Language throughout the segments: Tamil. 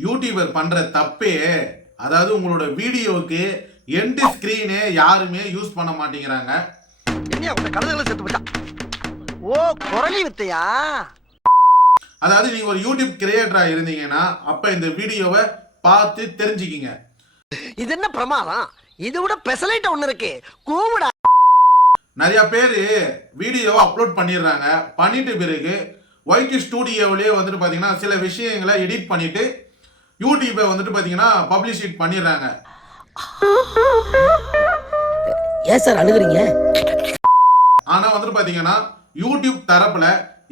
யூடியூபர் பண்ற தப்பே, அதாவது உங்களோட வீடியோவுக்கு எண்ட் ஸ்கிரீனே யாருமே யூஸ் பண்ண மாட்டேங்கிறாங்க. ஓ, குரலி வித்தையா? அதாவது நீங்க ஒரு யூடியூப் கிரியேட்டரா இருந்தீங்கன்னா அப்ப இந்த வீடியோவை பார்த்து தெரிஞ்சுக்கிங்க. இது என்ன பிரமாதம்? இது விட பெசலைட் ஒண்ணு இருக்கு, கூவுடா. நிறைய பேர் வீடியோ அப்லோட் பண்ணிடுறாங்க. பண்ணிட்டு பிறகு ஒய்டி ஸ்டூடியோவிலேயே வந்துட்டு பார்த்தீங்கன்னா சில விஷயங்களை எடிட் பண்ணிட்டு யூடியூப்பை வந்துட்டு பார்த்தீங்கன்னா பப்ளிஷ் பண்ணிடுறாங்க. ஏன் சார் அழுகுறீங்க? ஆனா வந்துட்டு பார்த்தீங்கன்னா யூடியூப் தரப்புல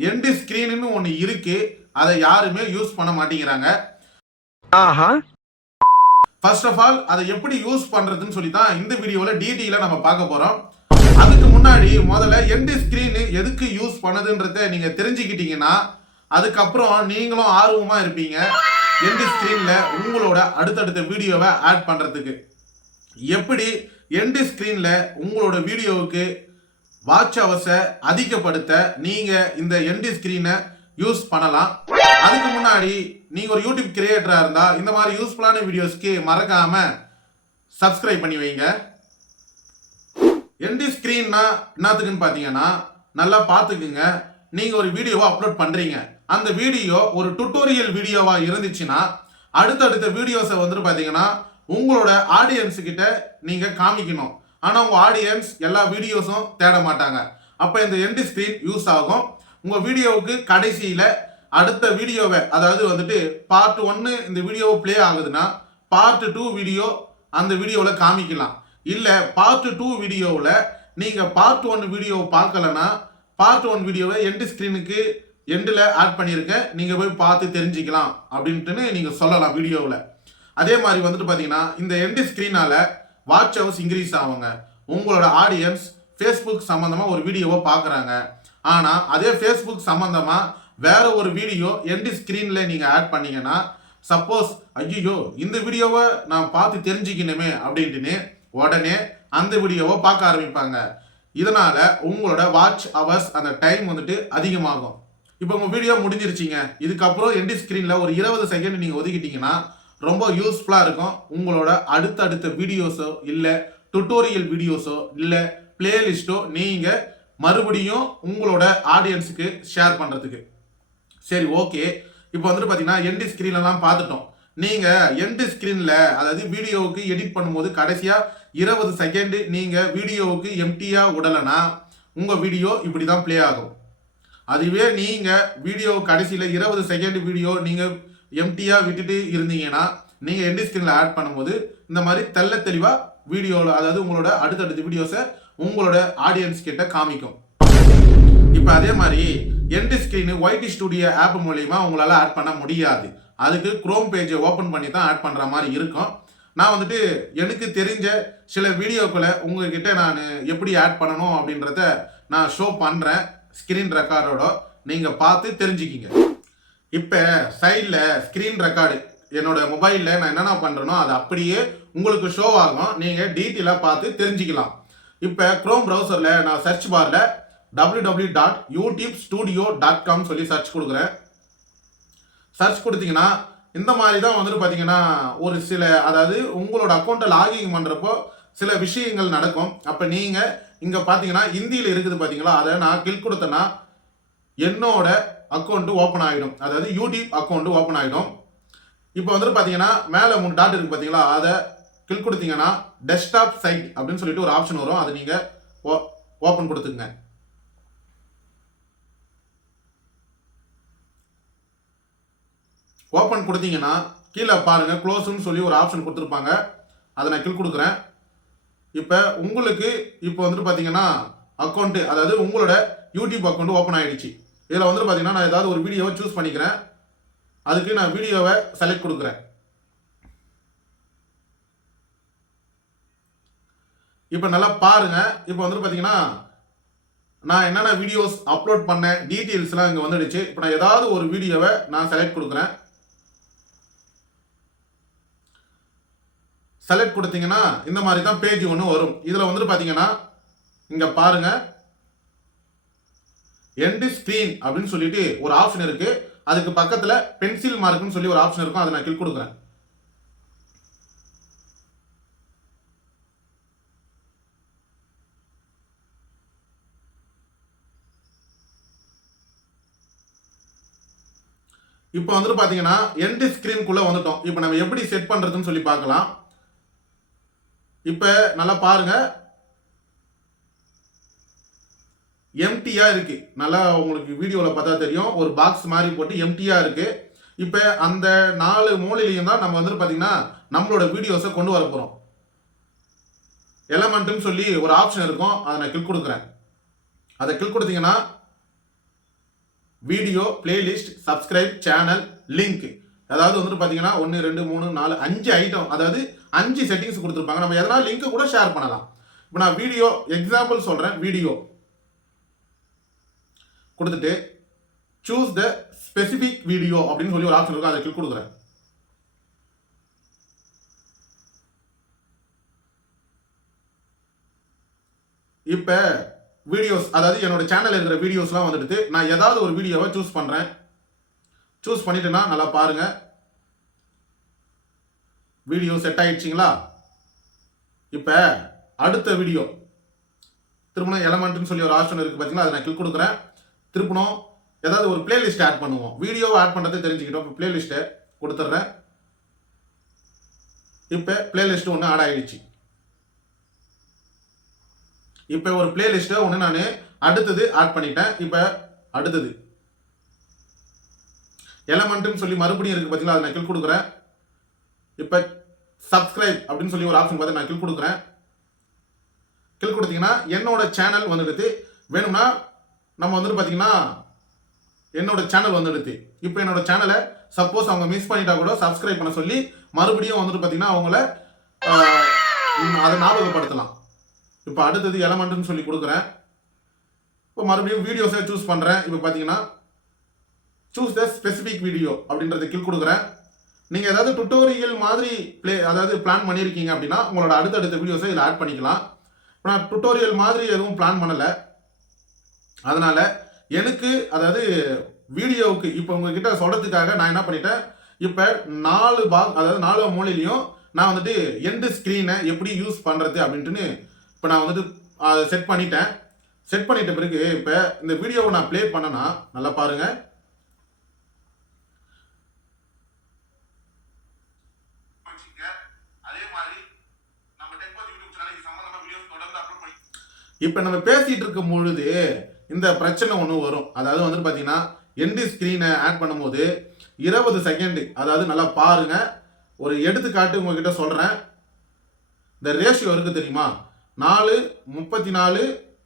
எண்ட் ஸ்கிரீன்னு ஒன்று இருக்கு, அதை யாருமே யூஸ் பண்ண மாட்டேங்கிறாங்க. ஃபர்ஸ்ட் ஆஃப் ஆல் அதை எப்படி யூஸ் பண்றதுன்னு சொல்லி தான் இந்த வீடியோல டீட்டெயிலா நம்ம பார்க்க போறோம். அதுக்கு முன்னாடி முதல்ல எண்ட் ஸ்கிரீன் எதுக்கு யூஸ் பண்ணதுன்றத நீங்க தெரிஞ்சுக்கிட்டீங்கன்னா அதுக்கப்புறம் நீங்களும் ஆர்வமா இருப்பீங்க எண்ட் ஸ்கிரீன்ல உங்களோட அடுத்தடுத்த வீடியோவை ஆட் பண்றதுக்கு. எப்படி எண்ட் ஸ்கிரீன்ல உங்களோட வீடியோவுக்கு வாட்ச் ஹவர்ஸை அதிகப்படுத்த நீங்க இந்த எண்ட் ஸ்கிரீனை யூஸ் பண்ணலாம். அதுக்கு முன்னாடி நீங்க ஒரு யூடியூப் கிரியேட்டரா இருந்தா இந்த மாதிரி யூஸ்ஃபுல்லான வீடியோஸ்க்கு மறக்காம சப்ஸ்கிரைப் பண்ணி வைங்க. எண்ட் ஸ்கிரீன்னா என்னத்துக்குன்னு பார்த்தீங்கன்னா நல்லா பார்த்துக்குங்க. நீங்க ஒரு வீடியோவை அப்லோட் பண்றீங்க, அந்த வீடியோ ஒரு டுட்டோரியல் வீடியோவா இருந்துச்சுன்னா அடுத்தடுத்த வீடியோஸை வந்துட்டு பார்த்தீங்கன்னா உங்களோட ஆடியன்ஸ் கிட்ட நீங்க காமிக்கணும். ஆனால் உங்க ஆடியன்ஸ் எல்லா வீடியோஸும் தேட மாட்டாங்க. அப்போ இந்த எண்ட் ஸ்கிரீன் யூஸ் ஆகும். உங்க வீடியோவுக்கு கடைசியில அடுத்த வீடியோவை, அதாவது வந்துட்டு பார்ட் 1 இந்த வீடியோ பிளே ஆகுதுன்னா பார்ட் 2 வீடியோ அந்த வீடியோவில் காமிக்கலாம். இல்லை பார்ட் 2 வீடியோவில் நீங்கள் பார்ட் 1 வீடியோ பார்க்கலன்னா பார்ட் 1 வீடியோவை எண்ட் ஸ்க்ரீனுக்கு எண்டில் ஆட் பண்ணியிருக்கேன், நீங்கள் போய் பார்த்து தெரிஞ்சுக்கலாம் அப்படின்ட்டுன்னு நீங்கள் சொல்லலாம் வீடியோவில். அதே மாதிரி வந்துட்டு பார்த்தீங்கன்னா இந்த எண்ட் ஸ்க்ரீனால் வாட்ச் ஹவர்ஸ் இன்க்ரீஸ் ஆகுங்க. உங்களோட ஆடியன்ஸ் ஃபேஸ்புக் சம்மந்தமாக ஒரு வீடியோவை பார்க்குறாங்க, ஆனால் அதே ஃபேஸ்புக் சம்மந்தமாக வேற ஒரு வீடியோ எண்ட் ஸ்க்ரீனில் நீங்கள் ஆட் பண்ணீங்கன்னா சப்போஸ் ஐயோ இந்த வீடியோவை நான் பார்த்து தெரிஞ்சுக்கணுமே அப்படின்ட்டுன்னு உடனே அந்த வீடியோவை பார்க்க ஆரம்பிப்பாங்க. இதனால உங்களோட வாட்ச் ஹவர்ஸ் அந்த டைம் வந்துட்டு அதிகமாகும். இப்போ உங்கள் வீடியோ முடிஞ்சிருச்சிங்க, இதுக்கப்புறம் எண்ட் ஸ்க்ரீனில் ஒரு 20 செகண்ட் நீங்கள் ஒதுக்கிட்டீங்கன்னா ரொம்ப யூஸ்ஃபுல்லாக இருக்கும். உங்களோட அடுத்தடுத்த வீடியோஸோ இல்லை டுட்டோரியல் வீடியோஸோ இல்லை பிளேலிஸ்ட்டோ நீங்கள் மறுபடியும் உங்களோட ஆடியன்ஸுக்கு ஷேர் பண்ணுறதுக்கு. சரி, ஓகே. இப்போ வந்துட்டு பார்த்தீங்கன்னா எண்ட் ஸ்க்ரீன்லாம் பார்த்துட்டோம். நீங்கள் எண்ட் ஸ்க்ரீனில் அதாவது வீடியோவுக்கு எடிட் பண்ணும்போது கடைசியாக 20 செகண்ட் நீங்கள் வீடியோவுக்கு எம்டியாக விடலைன்னா உங்கள் வீடியோ இப்படி தான் ப்ளே ஆகும். அதுவே நீங்கள் வீடியோ கடைசியில் 20 செகண்ட் வீடியோ நீங்கள் எம்டியாக விட்டுட்டு இருந்தீங்கன்னா நீங்கள் எண்ட் ஸ்க்ரீனில் ஆட் பண்ணும்போது இந்த மாதிரி தெள்ள தெளிவாக வீடியோவில், அதாவது உங்களோட அடுத்தடுத்த வீடியோஸை உங்களோட ஆடியன்ஸ் கிட்ட காமிக்கும். இப்போ அதே மாதிரி end screen YT studio app மூலிமா உங்களால் ஆட் பண்ண முடியாது. அதுக்கு குரோம் பேஜை ஓப்பன் பண்ணி தான் ஆட் பண்ணுற மாதிரி இருக்கும். நான் வந்துட்டு எனக்கு தெரிஞ்ச சில வீடியோக்களை உங்ககிட்ட நான் எப்படி ஆட் பண்ணணும் அப்படின்றத நான் ஷோ பண்ணுறேன் ஸ்க்ரீன் ரெக்கார்டோட, நீங்கள் பார்த்து தெரிஞ்சுக்கிங்க. இப்போ சைடில் ஸ்க்ரீன் ரெக்கார்டு என்னோட மொபைலில் நான் என்னென்ன பண்ணுறேனோ அது அப்படியே உங்களுக்கு ஷோ ஆகும், நீங்கள் டீட்டெயிலாக பார்த்து தெரிஞ்சுக்கலாம். இப்போ குரோம் ப்ரௌசரில் நான் சர்ச் பாரில் www.youtube.studio.com சொல்லி சர்ச் கொடுக்குறேன். சர்ச் கொடுத்தீங்கன்னா இந்த மாதிரி தான் வந்துட்டு பார்த்தீங்கன்னா ஒரு சில, அதாவது உங்களோட அக்கௌண்ட்டை லாகின் பண்ணுறப்போ சில விஷயங்கள் நடக்கும். அப்போ நீங்கள் இங்கே பார்த்தீங்கன்னா ஹிந்தியில் இருக்குது பார்த்தீங்களா, அதை நான் கிளிக் கொடுத்தேன்னா என்னோட அக்கௌண்ட்டு ஓப்பன் ஆகிடும், அதாவது யூடியூப் அக்கௌண்ட்டு ஓப்பன் ஆகிடும். இப்போ வந்துட்டு பார்த்தீங்கன்னா மேலே 3 டாட் இருக்குது பார்த்தீங்களா, அதை கிளிக் கொடுத்தீங்கன்னா டெஸ்க்டாப் சைட் அப்படின்னு சொல்லிட்டு ஒரு ஆப்ஷன் வரும், அதை நீங்கள் ஓப்பன் கொடுத்துங்க. ஓப்பன் கொடுத்தீங்கன்னா கீழே பாருங்கள் க்ளோஸ்ன்னு சொல்லி ஒரு ஆப்ஷன் கொடுத்துருப்பாங்க, அதை நான் கிளிக் கொடுக்குறேன். இப்போ உங்களுக்கு இப்போ வந்துட்டு பார்த்தீங்கன்னா அக்கௌண்ட்டு, அதாவது உங்களோட யூடியூப் அக்கௌண்ட் ஓப்பன் ஆகிடுச்சு. இதில் வந்துட்டு பார்த்தீங்கன்னா நான் ஏதாவது ஒரு வீடியோவை சூஸ் பண்ணிக்கிறேன், அதுக்கு நான் வீடியோவை செலக்ட் கொடுக்குறேன். இப்போ நல்லா பாருங்கள். இப்போ வந்துட்டு பார்த்தீங்கன்னா நான் என்னென்ன வீடியோஸ் அப்லோட் பண்ணேன் டீட்டெயில்ஸ்லாம் இங்கே வந்துடுச்சு. இப்போ நான் ஏதாவது ஒரு வீடியோவை நான் செலக்ட் கொடுக்குறேன். செலக்ட் கொடுத்தீங்கன்னா இந்த மாதிரி தான் பேஜ் ஒன்று வரும். இதில் வந்துட்டு பார்த்தீங்கன்னா இங்கே பாருங்கள் எண்ட் ஸ்க்ரீன் அப்படின்னு சொல்லிட்டு ஒரு ஆப்ஷன் இருக்குது, அதுக்கு பக்கத்துல பென்சில் மார்க்னு சொல்லி ஒரு ஆப்ஷன் இருக்கும், அதை நான் கிளிக் கொடுக்குறேன். இப்போ வந்துட்டு பாத்தீங்கன்னா எண்ட் ஸ்கிரீனுக்குள்ள வந்துட்டோம். இப்போ நம்ம எப்படி செட் பண்றதுன்னு சொல்லி பார்க்கலாம். இப்போ நல்லா பாருங்க, எம்டியா இருக்கு. நல்லா உங்களுக்கு வீடியோல பார்த்தா தெரியும், ஒரு பாக்ஸ் மாதிரி போட்டு எம்டியா இருக்கு. இப்போ அந்த 4 மூலையிலையும் தான் நம்ம வந்துட்டு பாத்தீங்கன்னா நம்மளோட வீடியோஸை கொண்டு வர போறோம். எலமெண்ட்னு சொல்லி ஒரு ஆப்ஷன் இருக்கும், அதை நான் கிளிக் கொடுக்குறேன். அதை கிளிக் கொடுத்தீங்கன்னா video, playlist, subscribe, channel, link, அதாவது வந்துட்டு பாத்தீங்கன்னா 1 2 3 4 5 ஐட்டம், அதாவது 5 செட்டிங்ஸ் கொடுத்துருப்பாங்க. நம்ம எதனா லிங்க் கூட ஷேர் பண்ணலாம். இப்போ நான் வீடியோ எக்ஸாம்பிள் சொல்றேன். வீடியோ கொடுத்துட்டு சூஸ் த ஸ்பெசிபிக் வீடியோ அப்படின்னு சொல்லி ஒரு ஆப்ஷன் இருக்கும், அதை கிளிக் கொடுக்குறேன். இப்போ வீடியோஸ், அதாவது என்னோட சேனல் இருக்கிற வீடியோஸ்லாம் வந்துட்டு நான் ஏதாவது ஒரு வீடியோவை சூஸ் பண்றேன். சூஸ் பண்ணிட்டேன்னா நல்லா பாருங்க, வீடியோ செட் ஆயிடுச்சுங்களா. இப்போ அடுத்த வீடியோ திரும்பணும் எலமெண்ட்னு சொல்லி ஒரு ஆப்ஷன் இருக்கு பார்த்தீங்களா, அதை நான் கிளிக் கொடுக்குறேன். திருப்பணும் ஏதாவது ஒரு பிளேலிஸ்ட் ஆட் பண்ணுவோம். வீடியோவை ஆட் பண்ணுறது தெரிஞ்சுக்கிட்டோம். இப்போ பிளேலிஸ்ட்டை கொடுத்துட்றேன். இப்போ பிளேலிஸ்ட் ஒன்று ஆட் ஆயிடுச்சு. இப்போ ஒரு பிளேலிஸ்ட்டை ஒன்று நான் அடுத்தது ஆட் பண்ணிட்டேன். இப்போ அடுத்தது எலமெண்ட்னு சொல்லி மறுபடியும் இருக்கு பார்த்தீங்களா, அதை நான் கிளிக் கொடுக்குறேன். இப்போ சப்ஸ்கிரைப் அப்படின்னு சொல்லி ஒரு ஆப்ஷன் பார்த்து நான் கிளிக் கொடுக்குறேன். கிளிக் கொடுத்தீங்கன்னா என்னோட சேனல் வந்துடுது. வேணும்னா நம்ம வந்துட்டு பார்த்தீங்கன்னா என்னோட சேனல் வந்துடுது. இப்போ என்னோட சேனலை சப்போஸ் அவங்க மிஸ் பண்ணிட்டா கூட சப்ஸ்கிரைப் பண்ண சொல்லி மறுபடியும் வந்துட்டு பார்த்தீங்கன்னா அவங்கள அதை ஞாபகப்படுத்தலாம். இப்போ அடுத்தது எலமெண்ட்னு சொல்லி கொடுக்குறேன். இப்போ மறுபடியும் வீடியோஸை சூஸ் பண்ணுறேன். இப்போ பார்த்தீங்கன்னா சூஸ் த ஸ்பெசிபிக் வீடியோ அப்படின்றத கிளிக் கொடுக்குறேன். நீங்கள் ஏதாவது டுட்டோரியல் மாதிரி அதாவது பிளான் பண்ணியிருக்கீங்க அப்படின்னா உங்களோட அடுத்தடுத்த வீடியோஸை இதில் ஆட் பண்ணிக்கலாம். இப்போ நான் டுட்டோரியல் மாதிரி எதுவும் பிளான் பண்ணலை. அதனால் எனக்கு அதாவது வீடியோவுக்கு இப்போ உங்ககிட்ட சொல்கிறதுக்காக நான் என்ன பண்ணிட்டேன், இப்போ 4 அதாவது 4 மூலையிலையும் நான் வந்துட்டு எண்ட் ஸ்க்ரீனை எப்படி யூஸ் பண்ணுறது அப்படின்ட்டுன்னு இப்போ நான் வந்துட்டு அதை செட் பண்ணிட்டேன். செட் பண்ணிட்ட பிறகு இப்போ இந்த வீடியோவை நான் ப்ளே பண்ணனா நல்லா பாருங்க. இப்போ நம்ம பேசிட்டு இருக்கும் பொழுது இந்த பிரச்சனை ஒன்று வரும். அதாவது வந்து பார்த்தீங்கன்னா எண்ட் ஸ்க்ரீனை ஆட் பண்ணும்போது 20 செகண்ட், அதாவது நல்லா பாருங்க, ஒரு எடுத்துக்காட்டு உங்ககிட்ட சொல்கிறேன். இந்த ரேஷியோ இருக்குது தெரியுமா, 4:34,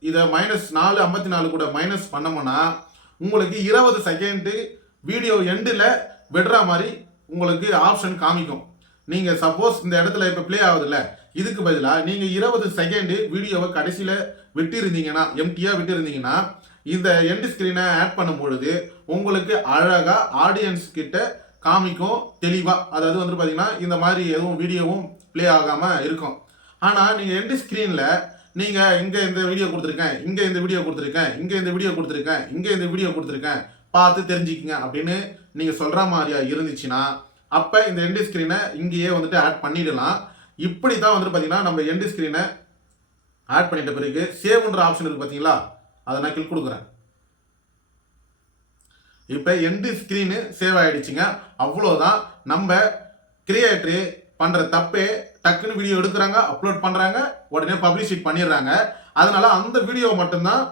இதை -4:54 கூட மைனஸ் பண்ணோம்னா உங்களுக்கு 20 செகண்டு வீடியோ எண்டில் விடுற மாதிரி உங்களுக்கு ஆப்ஷன் காமிக்கும். நீங்கள் சப்போஸ் இந்த இடத்துல இப்போ ப்ளே ஆகுதுல்ல, இதுக்கு பதிலாக நீங்கள் 20 செகண்டு வீடியோவை கடைசியில் விட்டிருந்தீங்கன்னா, எம்டியாக விட்டிருந்தீங்கன்னா இந்த எண்ட் ஸ்க்ரீனை ஆட் பண்ணும் பொழுது உங்களுக்கு அழகாக ஆடியன்ஸ் கிட்ட காமிக்கும் தெளிவாக. அதாவது வந்து பார்த்தீங்கன்னா இந்த மாதிரி எதுவும் வீடியோவும் ப்ளே ஆகாமல் இருக்கும். ஆனால் நீங்கள் எண்ட் ஸ்க்ரீனில் நீங்கள் இங்கே இந்த வீடியோ கொடுத்துருக்கேன், இங்கே இந்த வீடியோ கொடுத்துருக்கேன், இங்கே இந்த வீடியோ கொடுத்துருக்கேன், இங்கே இந்த வீடியோ கொடுத்துருக்கேன், பார்த்து தெரிஞ்சுக்கிங்க அப்படின்னு நீங்கள் சொல்கிற மாதிரியா இருந்துச்சுன்னா அப்போ இந்த எண்ட் ஸ்க்ரீனை இங்கேயே வந்துட்டு ஆட் பண்ணிடலாம். இப்படி தான் வந்துட்டு பார்த்தீங்கன்னா நம்ம எண்ட் ஸ்க்ரீனை ஆட் பண்ணிட்ட பிறகு சேவ்ன்ற ஆப்ஷன் இருக்குது பார்த்தீங்களா, அதை நான் கிளிக் கொடுக்குறேன். இப்போ எண்ட் ஸ்க்ரீனு சேவ் ஆகிடுச்சுங்க. அவ்வளோதான். நம்ம கிரியேட்டரு பண்ணுற தப்பே டக்குன்னு வீடியோ எடுக்கிறாங்க, அப்லோட் பண்ணுறாங்க, உடனே பப்ளிஷ் பண்ணிடுறாங்க. அதனால அந்த வீடியோ மட்டும்தான்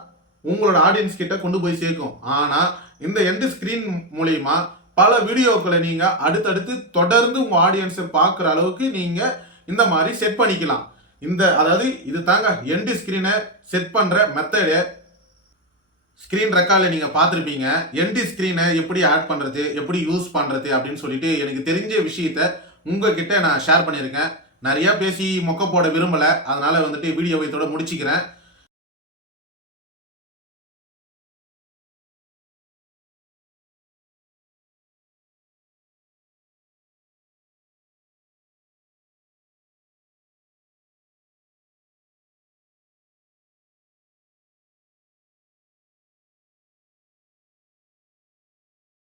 உங்களோட ஆடியன்ஸ் கிட்ட கொண்டு போய் சேர்க்கும். ஆனால் இந்த எண்ட் ஸ்க்ரீன் மூலியமா பல வீடியோக்களை நீங்கள் அடுத்தடுத்து தொடர்ந்து உங்கள் ஆடியன்ஸை பார்க்குற அளவுக்கு நீங்கள் இந்த மாதிரி செட் பண்ணிக்கலாம். அதாவது இது தாங்க எண்ட் ஸ்க்ரீனை செட் பண்ணுற மெத்தடு. ஸ்க்ரீன் ரெக்கார்டில் நீங்கள் பார்த்துருப்பீங்க. எண்ட் ஸ்க்ரீனை எப்படி ஆட் பண்ணுறது, எப்படி யூஸ் பண்ணுறது அப்படின்னு சொல்லிட்டு எனக்கு தெரிஞ்ச விஷயத்த உங்ககிட்ட நான் ஷேர் பண்ணியிருக்கேன். நிறையா பேசி மொக்க போட விரும்பலை, அதனால் வந்துட்டு வீடியோவை இதோட முடிச்சுக்கிறேன்.